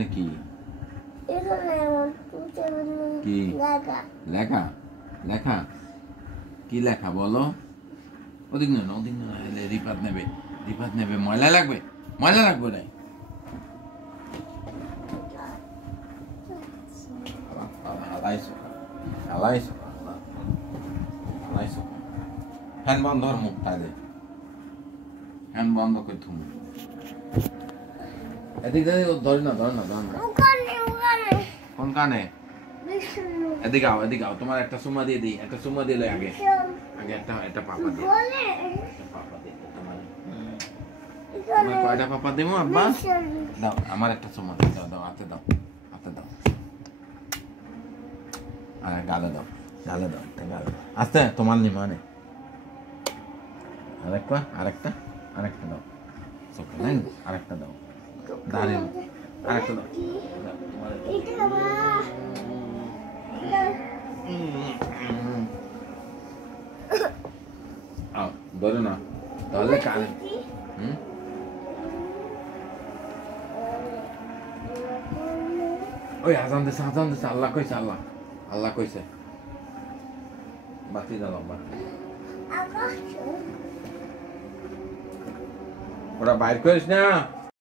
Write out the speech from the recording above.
কি কি লেখা লেখা কি লেখা বলো? ওদিক না ওদিক না, রিপাত নেবে ময়লা লাগবে নাই। ফ্যান বন্ধ কর, মুখটা দে, ফ্যান বন্ধ করে থুম। এদিকে ধরে না কোন কানে? এদিকে আও, তোমার একটা সুমা দিয়ে দিই, একটা সুমা দিলে আগে একটা পাপা দিয়ে, তোমার কয়টা পাপা দেবো আব্বা? দাও আমার একটা সুমা দাও, হাতে দাও আর গালে দাও আস্তে, তোমার নি মানে আরেকটা দাও, আরেকটা দাও, দাঁড়িয়ে আরেকটা দাও, ধরো না তাহলে কানে। ওই আজান দিছে, আল্লাহ কইছে বাতি দাও, ওরা বাইর করিস না।